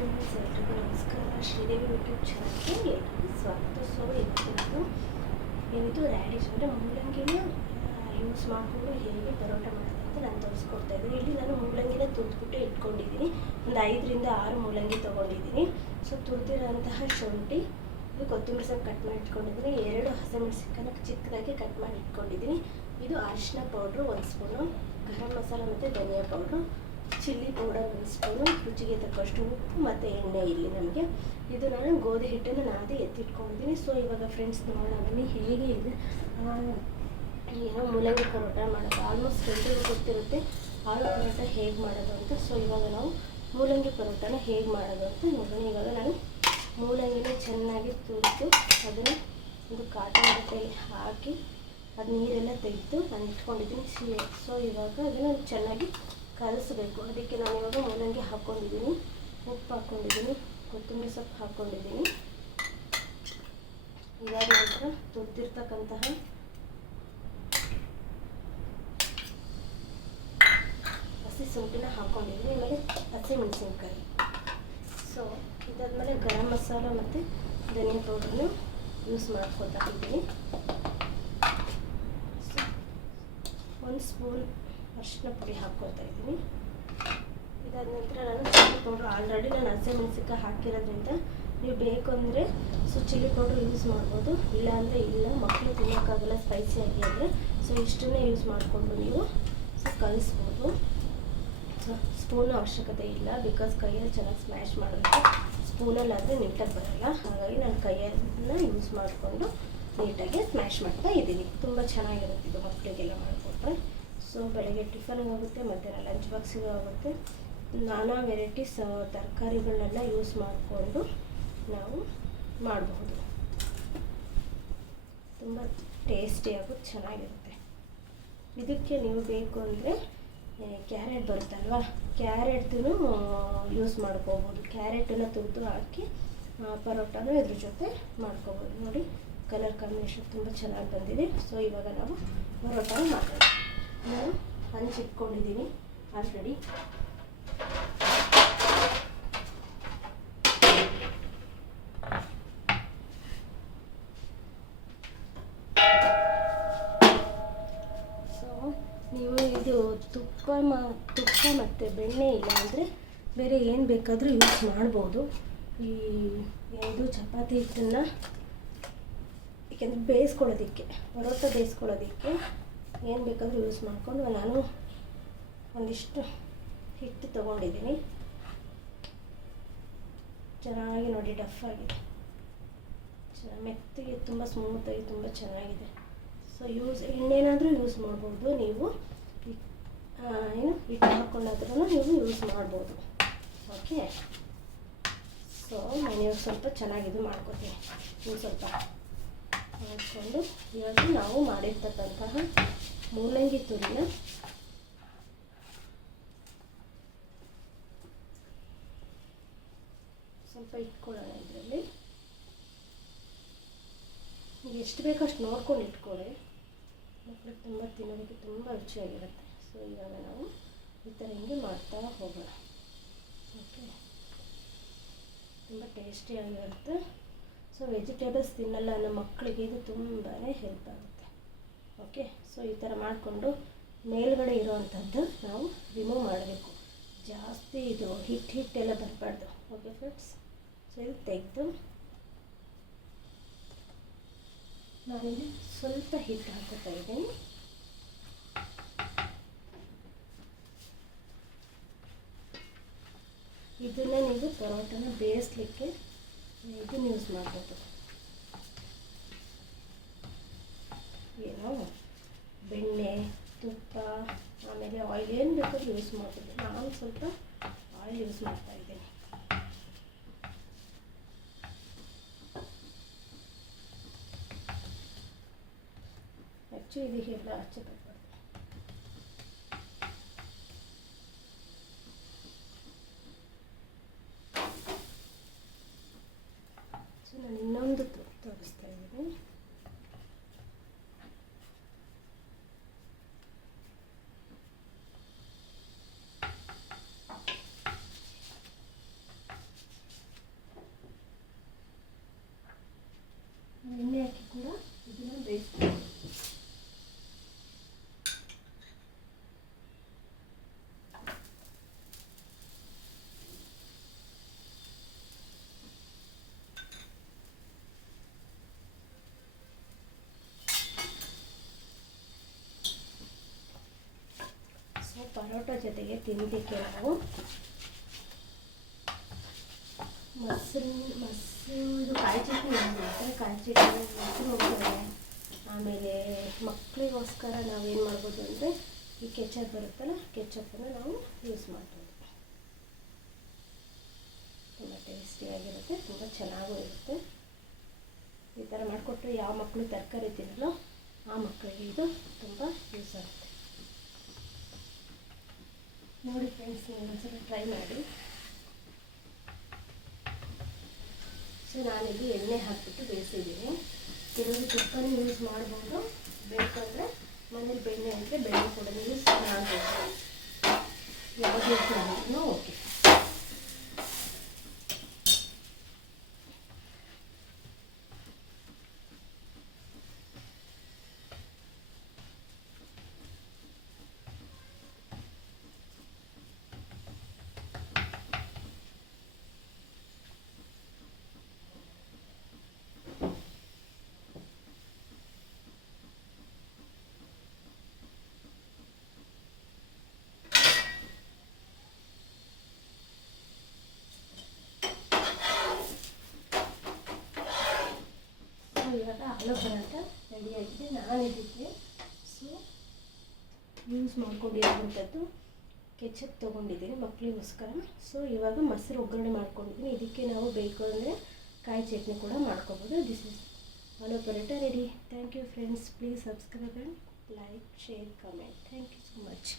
Friends, ಎಲ್ರಿಗೂ ನಮಸ್ಕಾರ. Sridevi YouTube ಚಾನಲ್ಗೆ ಎಲ್ರಿಗೂ ಸ್ವಾಗತ. ಸೊ ಇವತ್ತು ನಾನು ಏನಿದು ರ್ಯಾಡಿಶ್ ಅಂದರೆ ಮೂಲಂಗಿನ ಯೂಸ್ ಮಾಡಿಕೊಂಡು ಹೇಗೆ ಪರೋಟ ಮಾಡೋದು ಅಂತ ನಾನು ತೋರಿಸ್ಕೊಡ್ತಾ ಇದ್ದೀನಿ. ಇಲ್ಲಿ ನಾನು ಮೂಲಂಗಿನ ತುರಿದ್ಬಿಟ್ಟು ಇಟ್ಕೊಂಡಿದ್ದೀನಿ. ಒಂದು 5ರಿಂದ 6 ಮೂಲಂಗಿ ತೊಗೊಂಡಿದ್ದೀನಿ. ಸೊ ತುರಿದಿರೋಂತಹ ಶುಂಠಿ, ಇದು ಕೊತ್ತಂಬರಿ ಸೊಪ್ಪು ಕಟ್ ಮಾಡಿ ಇಟ್ಕೊಂಡಿದ್ದೀನಿ. 2 ಹಸಿಮೆಣಸಿನಕಾಯಿನ ಚಿಕ್ಕದಾಗಿ ಕಟ್ ಮಾಡಿ ಇಟ್ಕೊಂಡಿದ್ದೀನಿ. ಇದು ಅರಿಶಿನ ಪೌಡ್ರು 1 ಸ್ಪೂನು, ಗರಂ ಮಸಾಲ ಮತ್ತು ಧನಿಯಾ ಪೌಡ್ರು, ಚಿಲ್ಲಿ ಪೌಡರ್ 1 ಸ್ಪೂನು, ರುಚಿಗೆ ತಕ್ಕಷ್ಟು ಉಪ್ಪು ಮತ್ತು ಎಣ್ಣೆ. ಇಲ್ಲಿ ನಮಗೆ ಇದು ನಾನು ಗೋಧಿ ಹಿಟ್ಟನ್ನು ನಾದಿ ಎತ್ತಿಟ್ಕೊಂಡಿದ್ದೀನಿ. ಸೊ ಇವಾಗ ಫ್ರೆಂಡ್ಸ್ ನೋಡೋಣ ಬನ್ನಿ ಹೇಗೆ ಇದೆ ಏನೋ ಮೂಲಂಗಿ ಪರೋಟ ಮಾಡೋದು. ಆಲ್ಮೋಸ್ಟ್ ಎಲ್ರಿಗೂ ಗೊತ್ತಿರುತ್ತೆ ಆಲೂ ಪರೋಟ ಹೇಗೆ ಮಾಡೋದು ಅಂತ. ಸೊ ಇವಾಗ ನಾವು ಮೂಲಂಗಿ ಪರೋಟನ ಹೇಗೆ ಮಾಡೋದು ಅಂತ ನೋಡೋಣ. ಇವಾಗ ನಾನು ಮೂಲಂಗಿನ ಚೆನ್ನಾಗಿ ತುರಿದು ಅದನ್ನು ಒಂದು ಕಾಟನ್ ಬಟ್ಟೆಯಲ್ಲಿ ಹಾಕಿ ಅದು ನೀರೆಲ್ಲ ತೆಗೆದು ನಾನು ಇಟ್ಕೊಂಡಿದ್ದೀನಿ. ಸೊ ಇವಾಗ ಅದನ್ನು ಚೆನ್ನಾಗಿ ಕಲಿಸ್ಬೇಕು. ಅದಕ್ಕೆ ನಾನು ಇವಾಗ ಮೂಲಂಗಿ ಹಾಕ್ಕೊಂಡಿದ್ದೀನಿ, ಉಪ್ಪು ಹಾಕ್ಕೊಂಡಿದ್ದೀನಿ, ಕೊತ್ತಂಬರಿ ಸೊಪ್ಪು ಹಾಕ್ಕೊಂಡಿದ್ದೀನಿ. ಇದಾದ ನಂತರ ತುರಿದಿರ್ತಕ್ಕಂತಹ ಹಸಿ ಶುಂಠಿನ ಹಾಕ್ಕೊಂಡಿದ್ದೀನಿ, ಆಮೇಲೆ ಹಸಿಮೆಣಸಿನ್ಕಾಯಿ. ಸೊ ಇದಾದಮೇಲೆ ಗರಂ ಮಸಾಲ ಮತ್ತು ಧನಿಯಾ ಪೌಡ್ರನ್ನು ಯೂಸ್ ಮಾಡ್ಕೊತಾ ಇದ್ದೀನಿ. 1 ಸ್ಪೂನ್ ಅರಿಶಿನ ಪುಡಿ ಹಾಕ್ಕೊಳ್ತಾ ಇದ್ದೀನಿ. ಇದಾದ ನಂತರ ನಾನು ಚಿಲ್ಲಿ ಪೌಡ್ರ್ ಆಲ್ರೆಡಿ ನಾನು ಹಸಿಮೆಣಸಿನ್ಕಾಯಿ ಹಾಕಿರೋದ್ರಿಂದ ನೀವು ಬೇಕು ಅಂದರೆ ಚಿಲ್ಲಿ ಪೌಡ್ರ್ ಯೂಸ್ ಮಾಡ್ಬೋದು, ಇಲ್ಲ ಅಂದರೆ ಇಲ್ಲ. ಮಕ್ಕಳು ತಿನ್ನೋಕ್ಕಾಗಲ್ಲ ಸ್ಪೈಸಿಯಾಗಿ ಅಂದರೆ, ಸೊ ಇಷ್ಟನ್ನೇ ಯೂಸ್ ಮಾಡಿಕೊಂಡು ನೀವು ಕಲಿಸ್ಬೋದು. ಸೊ ಸ್ಪೂನು ಅವಶ್ಯಕತೆ ಇಲ್ಲ, ಬಿಕಾಸ್ ಕೈಯಲ್ಲಿ ಚೆನ್ನಾಗಿ ಸ್ಮ್ಯಾಶ್ ಮಾಡೋಕ್ಕೆ ಸ್ಪೂನಲ್ಲಾದರೆ ನೀಟಾಗಿ ಬರೋಲ್ಲ. ಹಾಗಾಗಿ ನಾನು ಕೈಯನ್ನ ಯೂಸ್ ಮಾಡಿಕೊಂಡು ನೀಟಾಗಿ ಸ್ಮ್ಯಾಶ್ ಮಾಡ್ತಾ ಇದ್ದೀನಿ. ತುಂಬ ಚೆನ್ನಾಗಿರುತ್ತೆ ಇದು ಮಕ್ಕಳಿಗೆಲ್ಲ ಮಾಡಿಕೊಟ್ರೆ. ಸೊ ಬೆಳಗ್ಗೆ ಟಿಫನ್ಗೆ ಆಗುತ್ತೆ, ಮಧ್ಯಾಹ್ನ ಲಂಚ್ ಬಾಕ್ಸಿಗೆ ಆಗುತ್ತೆ. ನಾನಾ ವೆರೈಟೀಸ್ ತರಕಾರಿಗಳನ್ನೆಲ್ಲ ಯೂಸ್ ಮಾಡಿಕೊಂಡು ನಾವು ಮಾಡಬಹುದು. ತುಂಬ ಟೇಸ್ಟಿಯಾಗೂ ಚೆನ್ನಾಗಿರುತ್ತೆ. ಇದಕ್ಕೆ ನೀವು ಬೇಕು ಅಂದರೆ ಕ್ಯಾರೆಟ್ ಬರುತ್ತಲ್ವ, ಕ್ಯಾರೆಟ್ದು ಯೂಸ್ ಮಾಡ್ಕೋಬೋದು. ಕ್ಯಾರೆಟನ್ನು ತುರಿದು ಹಾಕಿ ಪರೋಟನ ಇದ್ರ ಜೊತೆ ಮಾಡ್ಕೋಬೋದು. ನೋಡಿ ಕಲರ್ ಕಾಂಬಿನೇಷನ್ ತುಂಬ ಚೆನ್ನಾಗಿ ಬಂದಿದೆ. ಸೊ ಇವಾಗ ನಾವು ಪರೋಟನ ಮಾಡೋಣ. ನಾನು ಹಂಚಿಟ್ಕೊಂಡಿದ್ದೀನಿ ಆಲ್ರೆಡಿ. ಸೊ ನೀವು ಇದು ತುಪ್ಪ ಮತ್ತು ಬೆಣ್ಣೆ ಇಲ್ಲ ಅಂದರೆ ಬೇರೆ ಏನು ಬೇಕಾದರೂ ಯೂಸ್ ಮಾಡ್ಬೋದು. ಇದು ಚಪಾತಿ ಹಿಟ್ಟನ್ನು ಏಕೆಂದರೆ ಬೇಯಿಸ್ಕೊಳ್ಳೋದಕ್ಕೆ, ಪರೋಟ ಬೇಯಿಸ್ಕೊಳ್ಳೋದಕ್ಕೆ ಏನು ಬೇಕಾದರೂ ಯೂಸ್ ಮಾಡಿಕೊಂಡು ನಾನು ಒಂದಿಷ್ಟು ಹಿಟ್ಟು ತೊಗೊಂಡಿದ್ದೀನಿ. ಚೆನ್ನಾಗಿ ನೋಡಿ ಡಫ್ ಆಗಿದೆ, ಮೆತ್ತಗೆ ತುಂಬ ಸ್ಮೂತಾಗಿ ತುಂಬ ಚೆನ್ನಾಗಿದೆ. ಸೊ ಎಣ್ಣೆನಾದರೂ ಯೂಸ್ ಮಾಡ್ಬೋದು ನೀವು, ಹಿಟ್ಟು ಹಾಕ್ಕೊಂಡಾದ್ರೂ ನೀವು ಯೂಸ್ ಮಾಡ್ಬೋದು. ಓಕೆ, ಸೊ ನಾನು ಇವಾಗ ಸ್ವಲ್ಪ ಚೆನ್ನಾಗಿದು ಮಾಡ್ಕೊತೀನಿ. ಸ್ವಲ್ಪ ಮಾಡಿಕೊಂಡು ಇವಾಗ ನಾವು ಮಾಡಿರ್ತಕ್ಕಂತಹ ಮೂಲಂಗಿ ತುರಿನ ಸ್ವಲ್ಪ ಇಟ್ಕೊಳ್ಳೋಣ. ಇದರಲ್ಲಿ ಎಷ್ಟು ಬೇಕೋ ಅಷ್ಟು ನೋಡ್ಕೊಂಡು ಇಟ್ಕೊಳ್ಳಿ, ಮಕ್ಕಳಿಗೆ ತುಂಬ ತಿನ್ನೋದಕ್ಕೆ ತುಂಬ ರುಚಿಯಾಗಿರುತ್ತೆ. ಸೊ ಇವಾಗ ನಾವು ಈ ಥರ ಹಿಂಗೆ ಮಾಡ್ತಾ ಹೋಗೋಣ. ಓಕೆ, ತುಂಬ ಟೇಸ್ಟಿಯಾಗಿರುತ್ತೆ. ಸೊ ವೆಜಿಟೇಬಲ್ಸ್ ತಿನ್ನಲ್ಲ ಅನ್ನೋ ಮಕ್ಕಳಿಗೆ ಇದು ತುಂಬಾ ಹೆಲ್ಪ್ ಆಗುತ್ತೆ. ಓಕೆ, ಸೊ ಈ ಥರ ಮಾಡಿಕೊಂಡು ಮೇಲ್ಗಡೆ ಇರೋವಂಥದ್ದು ನಾವು ರಿಮೂವ್ ಮಾಡಬೇಕು. ಜಾಸ್ತಿ ಇದು ಹಿಟ್ಟೆಲ್ಲ ಬರಬಾರ್ದು. ಓಕೆ ಫ್ರೆಂಡ್ಸ್, ಸೊ ಇದು ತೆಗೆದು ನಾನಿಲ್ಲಿ ಸ್ವಲ್ಪ ಹಿಟ್ಟು ಹಾಕೋತಾ ಇದ್ದೀನಿ. ಇದನ್ನು ನೀವು ಪರೋಟನ ಬೇಯಿಸ್ಲಿಕ್ಕೆ ಇದನ್ನು ಯೂಸ್ ಮಾಡ್ಬೋದು. ಏನೋ ಬೆಣ್ಣೆ, ತುಪ್ಪ, ಆಮೇಲೆ ಆಯಿಲ್ ಏನು ಬೇಕಾದ್ರೂ ಯೂಸ್ ಮಾಡ್ಬೋದು. ನಾನು ಸ್ವಲ್ಪ ಆಯಿಲ್ ಯೂಸ್ ಮಾಡ್ತಾ ಇದ್ದೀನಿ. ಆ್ಯಕ್ಚುಲಿ ಇದು ಎಲ್ಲ ಆಚೆ ಬರಬಾರ್ದು. ಸೊ ನಾನು ಇನ್ನೊಂದು ತೋರಿಸ್ತಾ ಇದ್ದೀನಿ. ಜೊತೆಗೆ ತಿನ್ನಲಿಕ್ಕೆ ನಾವು ಮೊಸರು ಇದು ಕಾಯಿ ಚಟ್ನಿ ಮಾಡ್ತಾರೆ. ಕಾಯಿ ಚಟ್ನಿ ಮೊಸರು ಹೋಗ್ತಾರೆ. ಆಮೇಲೆ ಮಕ್ಕಳಿಗೋಸ್ಕರ ನಾವೇನು ಮಾಡ್ಬೋದು ಅಂದರೆ ಈ ಕೆಚಪ್ ಬರುತ್ತಲ್ಲ, ಕೆಚಪ್ಪನ್ನು ನಾವು ಯೂಸ್ ಮಾಡ್ಬೋದು. ತುಂಬ ಟೇಸ್ಟಿಯಾಗಿರುತ್ತೆ, ತುಂಬ ಚೆನ್ನಾಗೂ ಇರುತ್ತೆ. ಈ ಥರ ಮಾಡಿಕೊಟ್ರೆ ಯಾವ ಮಕ್ಕಳು ತರಕಾರಿ ತಿನ್ನಲ್ಲೋ ಆ ಮಕ್ಕಳಿಗೆ ಇದು ತುಂಬ ಯೂಸ್ ಆಗುತ್ತೆ. ನೋಡಿ ಫ್ರೆಂಡ್ಸ್, ನೀವು ಒಂದ್ಸಲ ಟ್ರೈ ಮಾಡಿ. ಸೊ ನಾನಿಲ್ಲಿ ಎಣ್ಣೆ ಹಾಕಿಬಿಟ್ಟು ಬೇಯಿಸಿದ್ದೀನಿ. ಕೆಲವರು ತುಪ್ಪನೂ ಯೂಸ್ ಮಾಡ್ಬೋದು, ಬೇಕಂದರೆ ಮನೇಲಿ ಬೆಣ್ಣೆ ಅಂದರೆ ಬೆಣ್ಣೆ ಕೂಡ ಯೂಸ್ ಮಾಡ್ಬೋದು. ಯಾವುದು ಯೂಸ್ ಮಾಡಿದ್ರು ಓಕೆ. ಇವಾಗ ಆಲೂ ಪರಾಟ ರೆಡಿಯಾಗಿದೆ. ನಾನು ಇದಕ್ಕೆ ಯೂಸ್ ಮಾಡ್ಕೊಂಡಿರುವಂಥದ್ದು ಕೆಚಪ್ ತೊಗೊಂಡಿದ್ದೀನಿ ಮಕ್ಕಳಿಗೋಸ್ಕರ. ಸೊ ಇವಾಗ ಮೊಸರು ಒಗ್ಗರಣೆ ಮಾಡ್ಕೊಂಡಿದ್ದೀನಿ. ಇದಕ್ಕೆ ನಾವು ಬೇಕು ಅಂದರೆ ಕಾಯಿ ಚಟ್ನಿ ಕೂಡ ಮಾಡ್ಕೊಬೋದು. This is aloo paratha ready. Thank you friends. Please subscribe and like, share, comment. Thank you so much.